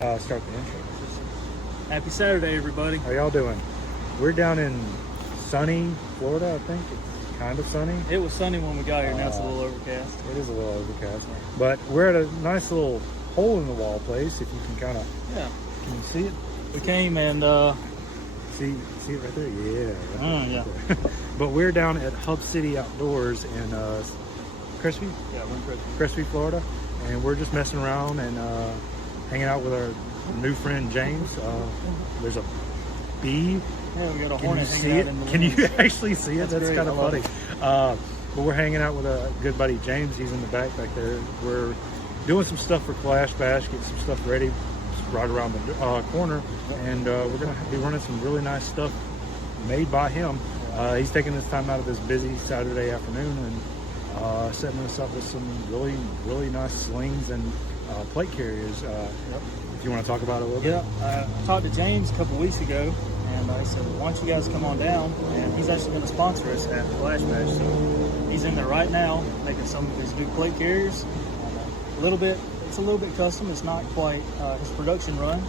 Start the intro. Happy Saturday, everybody. How y'all doing? We're down in sunny Florida, I think. It's kind of sunny. It was sunny when we got here. Now it's a little overcast. It is a little overcast. But we're at a nice little hole in the wall place. If you can kind of, can you see it? We came and see it right there? Yeah. yeah. There. But we're down at Hub City Outdoors in Crestview? Yeah, we're in Crestview. Crestview, Florida. And we're just messing around and hanging out with our new friend James. There's a bee. Yeah, we got a hornet hanging out in the Can you actually see it? That's kind of funny. But we're hanging out with a good buddy James. He's in the back there. We're doing some stuff for Kalash Bash, getting some stuff ready right around the corner, and we're gonna be running some really nice stuff made by him. He's taking this time out of this busy Saturday afternoon and setting us up with some really nice slings and plate carriers. If you want to talk about it a little bit. I talked to James a couple weeks ago, and I said, why don't you guys come on down? And he's actually going to sponsor us at Kalash Bash. So he's in there right now making some of his new plate carriers. It's a little bit custom. It's not quite his production run,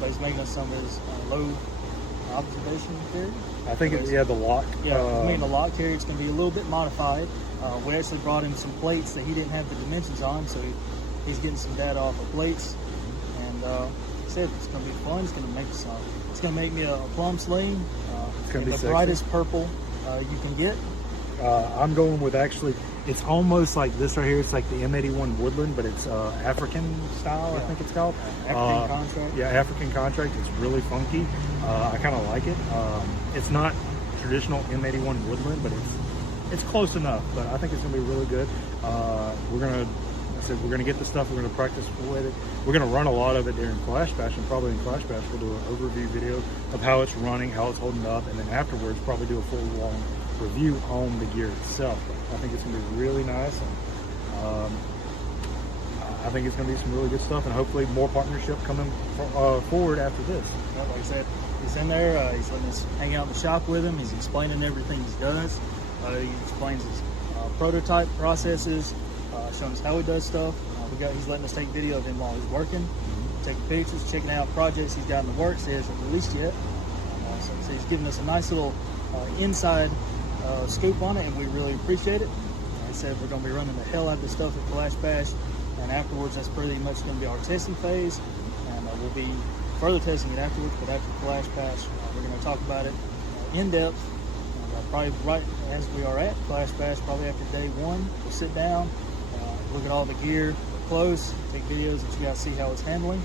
but he's making us some of his low observation carrier. I think the lock. Yeah, he's making the lock carrier. It's going to be a little bit modified. We actually brought him some plates that he didn't have the dimensions on, so he's getting some data off of plates. And like I said, it's going to be fun. It's going to make some. It's going to make me a plum sling. It's going to be the brightest purple you can get. I'm going with it's almost like this right here. It's like the M81 Woodland, but it's African style, I think it's called. African contract. Yeah, African contract. It's really funky. I kind of like it. It's not traditional M81 Woodland, but it's close enough. But I think it's going to be really good. We're gonna get the stuff. We're gonna practice with it. We're gonna run a lot of it during Kalash Bash, and probably in Kalash Bash we'll do an overview video of how it's running, how it's holding up, and then afterwards probably do a full long review on the gear itself. I think it's gonna be really nice, and I think it's gonna be some really good stuff, and hopefully more partnership coming forward after this. Like I said, he's in there. He's letting us hang out in the shop with him. He's explaining everything he does. He explains his prototype processes. Showing us how he does stuff. He's letting us take video of him while he's working, taking pictures, checking out projects he's got in the works. He hasn't released yet. So he's giving us a nice little inside scoop on it, and we really appreciate it. Like I said, we're going to be running the hell out of this stuff at Kalash Bash, and afterwards that's pretty much going to be our testing phase, and we'll be further testing it afterwards. But after Kalash Bash, we're going to talk about it in depth. Probably right as we are at Kalash Bash, probably after day one, we'll sit down, look at all the gear close, take videos that you guys see how it's handling,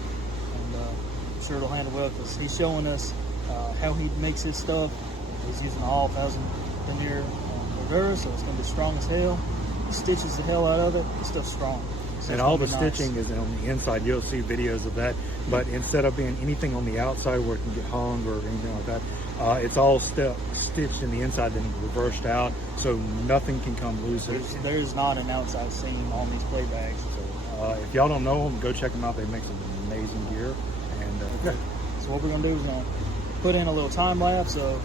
and I'm sure it'll handle well because he's showing us how he makes his stuff. He's using all 1000 Premier Bravura, so it's going to be strong as hell. He stitches the hell out of it. The stuff's strong. So and all the stitching is on the inside. You'll see videos of that, but instead of being anything on the outside where it can get hung or anything like that, it's all stitched in the inside and reversed out, so nothing can come loose. There's not an outside seam on these play bags. So if y'all don't know them, go check them out. They make some amazing gear. And so what we're gonna do is gonna put in a little time lapse of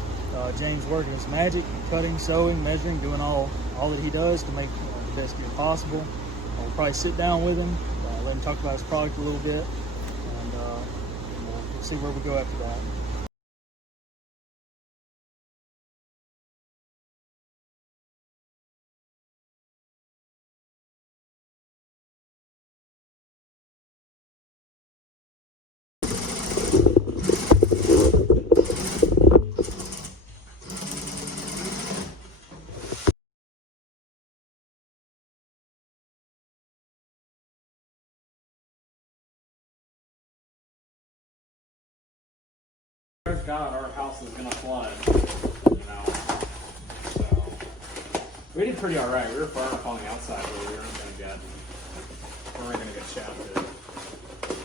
James working his magic, cutting, sewing, measuring, doing all that he does to make the best gear possible. We'll probably sit down with him, let him talk about his product a little bit, and we'll see where we go after that. God, our house is gonna flood. So we did pretty all right. We were far enough on the outside where we weren't gonna get shafted.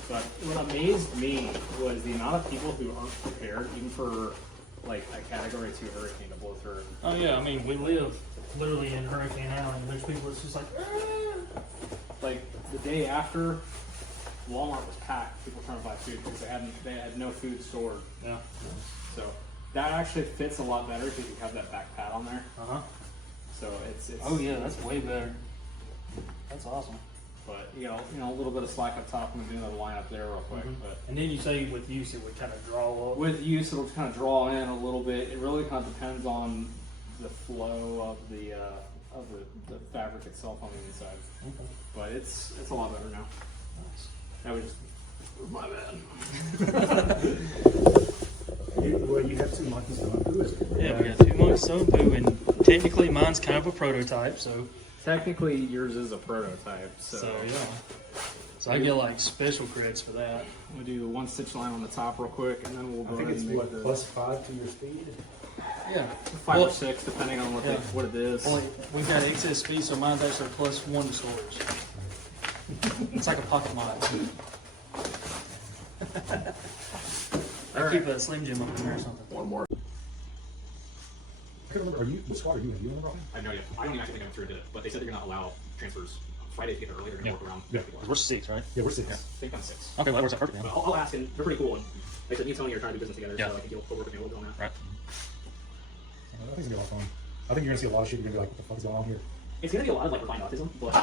But what amazed me was the amount of people who aren't prepared, even for like a Category 2 hurricane to blow through. Oh yeah, I mean we live literally in Hurricane Alley, and there's people that's just like the day after. Walmart was packed, people trying to buy food because they had no food stored. Yeah. So that actually fits a lot better because you have that back pad on there. Uh-huh. So it's oh yeah, that's way better. That's awesome. but you know, a little bit of slack up top. I'm gonna do another line up there real quick. But And then you say with use it would kind of draw up. with use, it'll kind of draw in a little bit. It really kind of depends on the flow of the fabric itself on the inside. Okay. But it's a lot better now. Nice. That was my bad. Well, you have 2 monkeys going. Who is it? Yeah, we got 2 months on poo, and technically mine's kind of a prototype, so Technically, yours is a prototype, so yeah. So I get like special creds for that. I'm gonna do 1 stitch line on the top real quick, and then we'll go I think ahead it's and make what, the +5 to your speed? Yeah. 5 Well, or 6, depending on what yeah. what it is. Only we've got excess speed, so mine's actually +1 to storage. It's like a pocket mod. I keep a Slim Jim up in there or something. One more. I couldn't remember. Are you? What squad are you in? Do you remember? I have no idea. I don't even actually think I went through and did it, but they said they're gonna allow transfers Friday to get there earlier. They're gonna work around. Yeah. We're 6, right? Yeah, we're 6. I think I'm 6. Okay, well that works out perfect. But Yeah. I'll ask, and they're pretty cool. And they said me and Tony are trying to do business together, Yeah. so I think you'll work with me a little bit on that. Right. I think it's gonna be a lot of fun. I think you're gonna see a lot of shit. You're gonna be like, what the fuck is going on here? It's gonna be a lot of like refined autism, but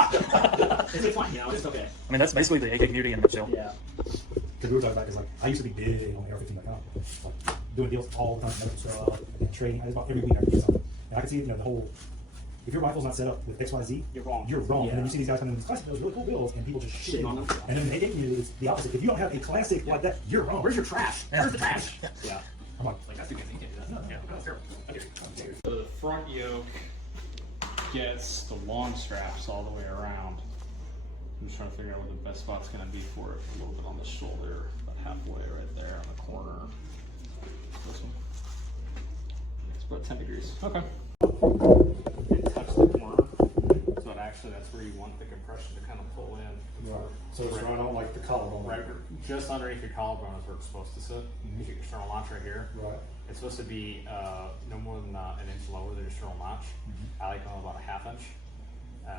it's fine. You know, it's okay. I mean, that's basically the AK community in a nutshell. Yeah. Because we were talking about is like I used to be big on AR-15.com, like doing deals all the time, medical stuff, and trading. I just about every week I could get something. And I could see, you know, the whole. If your rifle's not set up with XYZ, You're wrong. You're wrong. Yeah. And then you see these guys coming in with these classic bills, really cool bills, and people just shitting on on them. them. And then in the AK community, it's the opposite. If you don't have a classic like that, you're wrong. Where's your trash? Where's the trash? Yeah. I'm like, Like that's too fancy. You can't do that. No, yeah, that's terrible. Okay. So the front yoke gets the long straps all the way around. I'm just trying to figure out where the best spot's going to be for it. A little bit on the shoulder, about halfway right there on the corner. This one. It's about 10 degrees. Okay. It touched the corner, so that's where you want the compression to kind of pull in. so it's right on like the collarbone. Right, just underneath your collarbone is where it's supposed to sit. Your external notch right here. Right. It's supposed to be no more than an inch lower than your external notch. I like them about a half inch.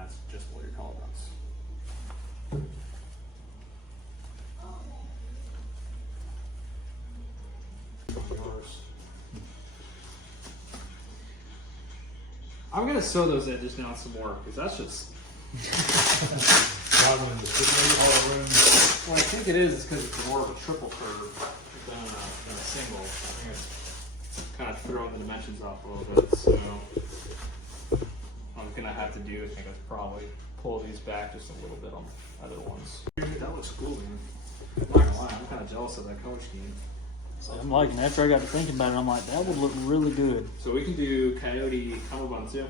It's just below your collarbones. I'm gonna sew those edges down some more because that's just. Well, I think it is because it's more of a triple curve than a single. I think it's kind of throwing the dimensions off a little bit. So what I'm gonna have to do, I think, is probably pull these back just a little bit on the other ones. That looks cool, man. I'm not gonna lie, I'm kind of jealous of that color scheme. So I'm liking it. After I got to thinking about it, I'm like, that would look really good. So we can do coyote cummerbund too.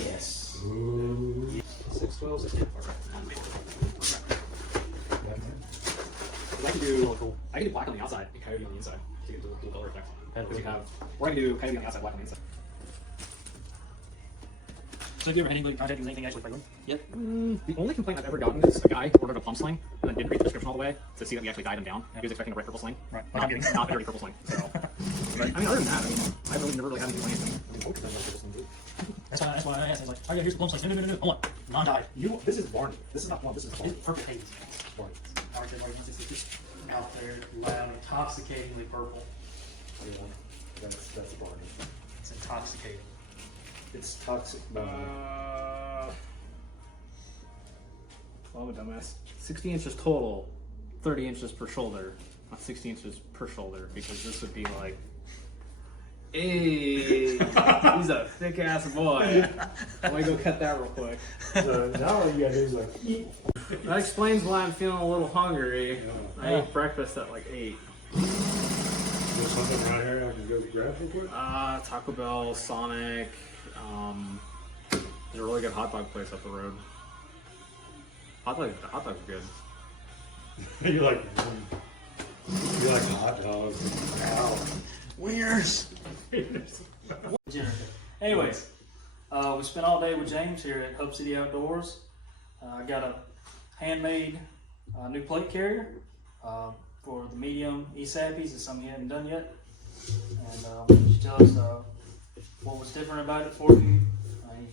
Yes. Ooh. 612, 612. I can do black on the outside and coyote on the inside to get the dual color effect. Because you have, or I can do coyote on the outside, black on the inside. So have you ever had anybody contact you with anything actually flagrant yet? The only complaint I've ever gotten is a guy ordered a pump sling and then didn't read the description all the way to see that we actually died him down. He was expecting a red purple sling. Right. Not, not a dirty purple sling. So, but I mean, other than that, I mean, I've really never really had any complaints. That's why I asked. I was like, oh yeah, here's the plum slice. No. Hold on. Non-dyed. This is Barney. This is not plum. This is Barney. It's perfect haze. Barney. I like that Barney 160. Just out there, loud, intoxicatingly purple. Yeah, that's Barney. It's intoxicating. It's toxic. Well, I'm a dumbass. 60 inches total, 30 inches per shoulder. Not 60 inches per shoulder because this would be like, hey, he's a thick ass boy. Let me go cut that real quick. So now all you gotta do is like, eat. That explains why I'm feeling a little hungry. I ate breakfast at like 8. There's something around here I can go grab real quick. Taco Bell, Sonic. There's a really good hot dog place up the road. Hot dogs are good. You like hot dogs. Ow. Wieners. Anyways, we spent all day with James here at Hope City Outdoors. I got a handmade new plate carrier for the medium ESAPs. It's something he hadn't done yet. And could you tell us what was different about it for you? Any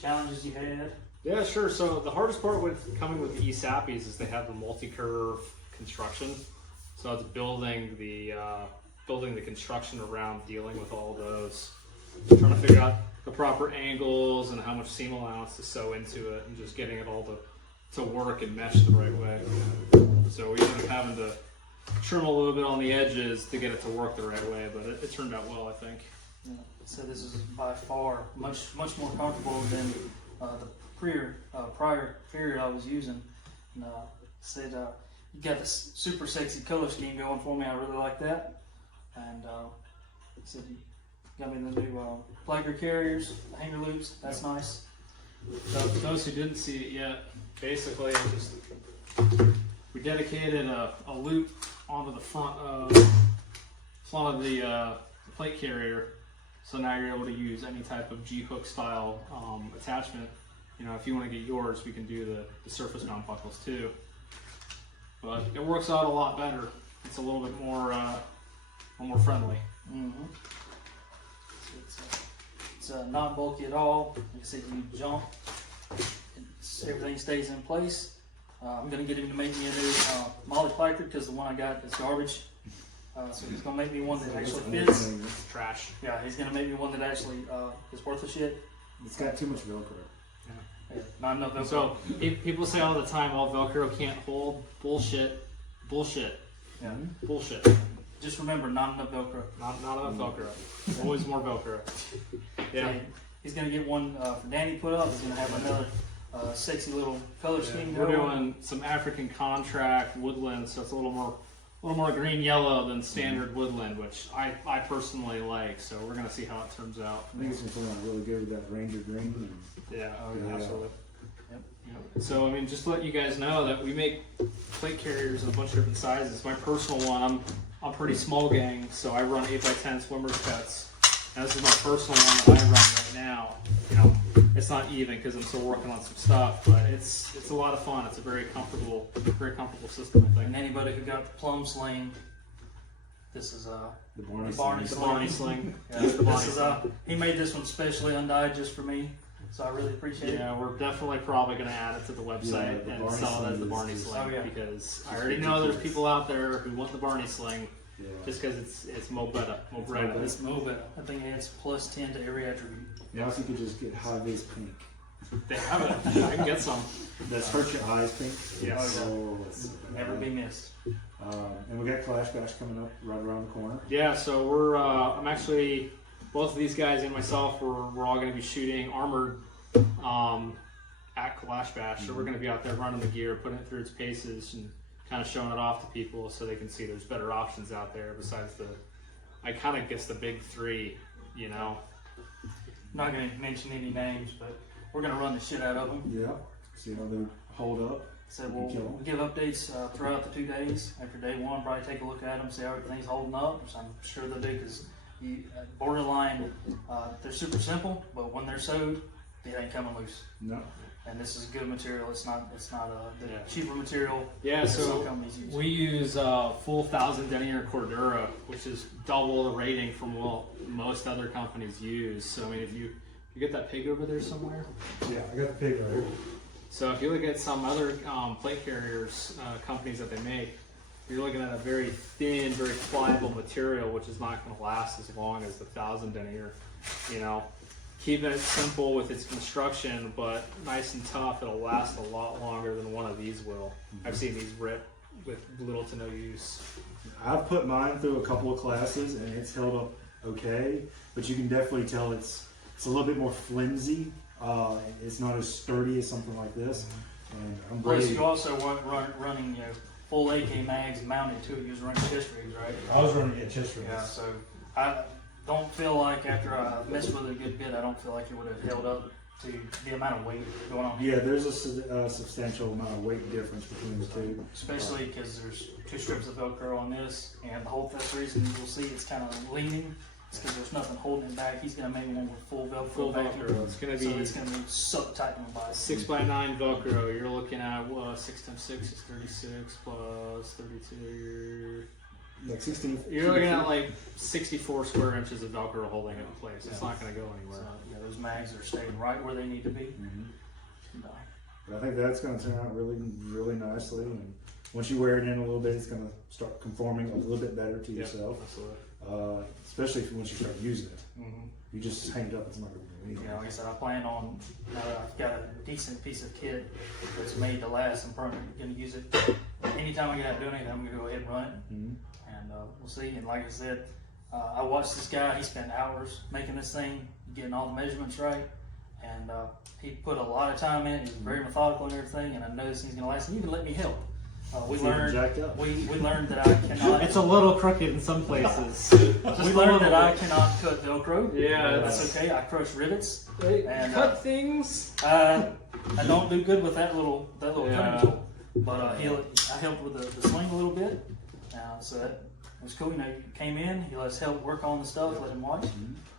challenges you had? Yeah, sure. So the hardest part with coming with the ESAPs is they have the multi-curve construction. So it's building the construction around dealing with all those, trying to figure out the proper angles and how much seam allowance to sew into it, and just getting it all to to work and mesh the right way. So we ended up having to trim a little bit on the edges to get it to work the right way, but it turned out well, I think. Yeah. So this is by far much more comfortable than the prior Farrier I was using. And said you got this super sexy color scheme going for me. I really like that. And said you got me the new flanker carriers, the hanger loops. That's nice. So for those who didn't see it yet, basically we dedicated a loop onto the front of the plate carrier. So now you're able to use any type of G-hook style attachment. You know, if you want to get yours, we can do the surface mount buckles too. But it works out a lot better. It's a little bit more friendly. Mm-hmm. It's not bulky at all. Like I said, you jump, everything stays in place. I'm going to get him to make me a new molly placard because the one I got is garbage. So he's going to make me one that actually fits. It's trash. Yeah, he's going to make me one that actually is worth a shit. It's got too much Velcro. Yeah, not enough Velcro. So people say all the time, "Oh, Velcro can't hold." Bullshit. Bullshit. Yeah. Bullshit. Just remember, not enough Velcro. Not enough Velcro. Always more Velcro. Yeah. So he's going to get one for Danny put up. He's going to have another sexy little color scheme We're going. doing some African contract woodland, so it's a little more green yellow than standard woodland, which I personally like. So we're gonna see how it turns out. I think it's going to turn out really good with that Ranger green. Yeah, yeah. absolutely. Yep. So I mean, just to let you guys know that we make plate carriers in a bunch of different sizes. My personal one, I'm pretty small gang, so I run 8x10 swimmer's cuts. And this is my personal one that I run right now. You know, it's not even because I'm still working on some stuff, but it's a lot of fun. It's a very comfortable system, I think. And anybody who got the plum sling, this is The Barney The Barney sling. Yeah, this is he made this one specially undyed just for me, so I really appreciate it. Yeah, we're definitely probably going to add it to the website the and Barney sell it as the sling Barney is- sling Oh, yeah. because I already know there's people out there who want the Barney sling Yeah. just because it's Mo better. It's mobile. I think it's plus 10 to every attribute. You also could just get high vis pink. They have it. I can get some. That's hurt your eyes pink. Yes. Oh, let's Never be missed. and we got Kalash Bash coming up right around the corner. Yeah, so we're I'm actually both of these guys and myself we're all going to be shooting armored at Kalash Bash. So we're going to be out there running the gear, putting it through its paces, and kind of showing it off to people so they can see there's better options out there besides I kind of guess the big three, you know. Not going to mention any names, but we're going to run the shit out of them. Yeah. See how they hold up. So we'll give updates throughout the 2 days. After day one, probably take a look at them, see how everything's holding up, which I'm sure they'll do because borderline, they're super simple, but when they're sewed, it ain't coming loose. No. And this is good material. It's not the Yeah. cheaper material. Yeah, that so some companies use. we use full 1,000 denier Cordura, which is double the rating from what most other companies use. So I mean, if you get that pig over there somewhere. Yeah, I got the pig right here. So if you look at some other plate carriers companies that they make, you're looking at a very thin, very pliable material, which is not going to last as long as the 1,000 denier. You know, keeping it simple with its construction, but nice and tough, it'll last a lot longer than one of these will. I've seen these rip with little to no use. I've put mine through a couple of classes and it's held up okay, but you can definitely tell it's a little bit more flimsy. It's not as sturdy as something like this. And I'm Plus, ready. you also weren't running full AK mags mounted to it. You was running chest rigs, right? I was running a chest rig. Yeah. So I don't feel like after I messed with it a good bit, I don't feel like it would have held up to the amount of weight going on. Yeah, there's a substantial amount of weight difference between the two. Especially because there's 2 strips of Velcro on this, and that's the reason you'll see it's kind of leaning. It's because there's nothing holding it back. He's going to make one with full Velcro. Full Velcro. It's going to be So it's going to be so tight on the body. 6x9 Velcro. You're looking at 6 times 6 is 36 plus 32. Like 16. You're looking at like 64 square inches of Velcro holding it in place. It's not going to go So, anywhere. yeah, those mags are staying right where they need to be. Mhm. And, But I think that's going to turn out really, really nicely. And once you wear it in a little bit, it's going to start conforming a little bit better to yourself. Absolutely. Especially once you start using it. Mm-hmm. You just hang it up, it's not going to do anything. Yeah, like I said, I plan on, now that I've got a decent piece of kit that's made to last, I'm probably going to use it anytime I get out to do anything. I'm going to go ahead and run it, and we'll see. And like I said, I watched this guy. He spent hours making this thing, getting all the measurements right, and he put a lot of time in it. He was very methodical and everything, and I know this thing's going to last. And even let me help. We learned that I cannot. It's a little crooked in some places. We learned that I cannot cut Velcro. Yeah, that's okay. I crush rivets. And cut things. I don't do good with that little cutting tool. But I helped with the sling a little bit. So that was cool. You know, he came in. He let us help work on the stuff. Let him watch.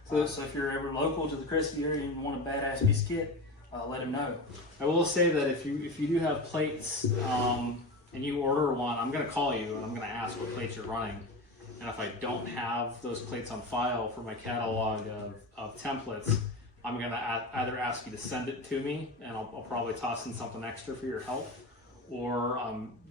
So if you're ever local to the Crestview area and you want a badass piece of kit, let him know. I will say that if you do have plates. And you order one, I'm going to call you and I'm going to ask what plates you're running. And if I don't have those plates on file for my catalog of templates, I'm going to either ask you to send it to me, and I'll probably toss in something extra for your help, or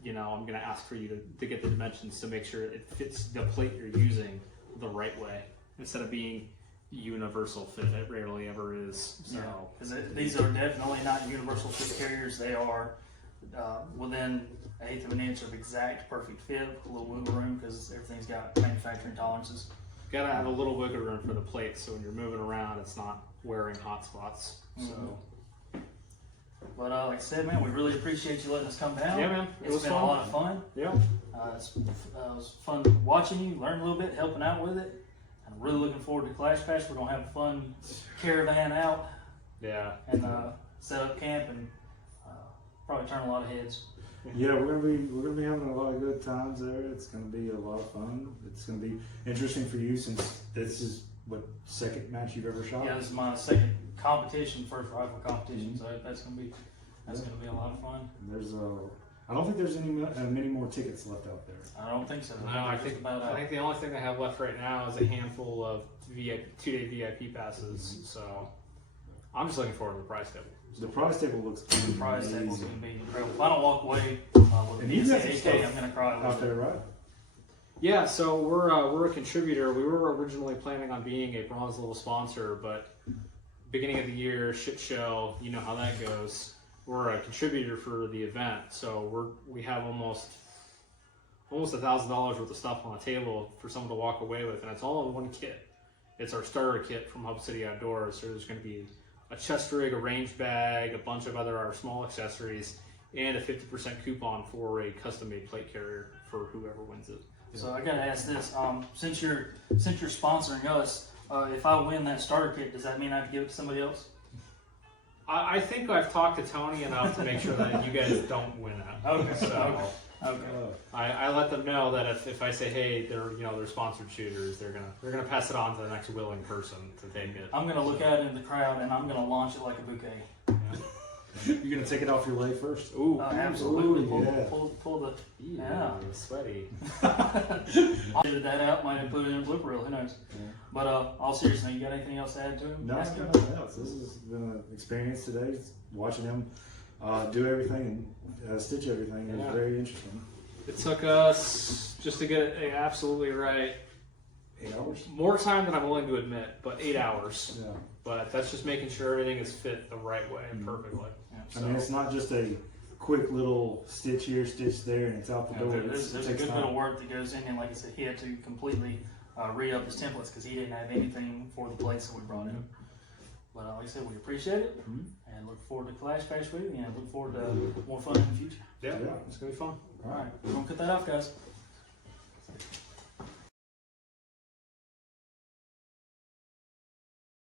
you know, I'm going to ask for you to get the dimensions to make sure it fits the plate you're using the right way, instead of being universal fit. It rarely ever is. So because these are definitely not universal fit carriers. They are within 1/8 of an inch of exact perfect fit, with a little wiggle room because everything's got manufacturing tolerances. Gotta have a little wiggle room for the plate, so when you're moving around, it's not wearing hot spots. So, but like I said, man, we really appreciate you letting us come down. Yeah, man, It's been a lot of fun. Yeah, it was fun watching you, learn a little bit, helping out with it. I'm really looking forward to Kalash Bash. We're gonna have a fun caravan out. Yeah, and set up camp and probably turn a lot of heads. Yeah, we're gonna be having a lot of good times there. It's gonna be a lot of fun. It's gonna be interesting for you since this is what, second match you've ever shot? Yeah, this is my second competition, first rifle competition. So that's gonna be a lot of fun. There's I don't think there's many more tickets left out there. I don't think so. No, I think the only thing I have left right now is a handful of 2-day VIP passes. So I'm just looking forward to the prize table. The prize table looks amazing. The prize table's gonna be incredible. If I don't walk away with And you got some AK, stuff I'm gonna cry out there, right? Yeah, so we're a contributor. We were originally planning on being a bronze level sponsor, but beginning of the year shit show, you know how that goes. We're a contributor for the event, so we have almost $1,000 worth of stuff on the table for someone to walk away with, and it's all in one kit. It's our starter kit from Hub City Outdoors. So there's going to be a chest rig, a range bag, a bunch of our small accessories, and a 50% coupon for a custom-made plate carrier for whoever wins it. So I gotta ask this: since you're sponsoring us, if I win that starter kit, does that mean I have to give it to somebody else? I think I've talked to Tony enough to make sure that you guys don't win it. Okay. So Okay. I let them know that if I say, hey, they're sponsored shooters, they're gonna pass it on to the next willing person to take it. I'm gonna look out in the crowd and I'm gonna launch it like a bouquet. You're gonna take it off your leg first? Ooh, absolutely. Ooh, Pull the. Yeah. Sweaty. I'll edit that out. Might have put it in a blooper reel. Who knows? Yeah. But all seriously, you got anything else to add to him? No, I've got nothing else. This has been an experience today. Watching him do everything and stitch everything. It was very interesting. It took us, just to get it absolutely right, 8 hours? More time than I'm willing to admit, but 8 hours. Yeah. But that's just making sure everything is fit the right way and perfectly. Yeah, so. I mean, it's not just a quick little stitch here, stitch there, and it's out the door. There's a good bit of work that goes in, and like I said, he had to completely re-up his templates because he didn't have anything for the plates that we brought in. But like I said, we appreciate it, and look forward to Kalash Bash with you, and look forward to more fun in the future. Yeah, it's going to be fun. All right, we're going to cut that off, guys.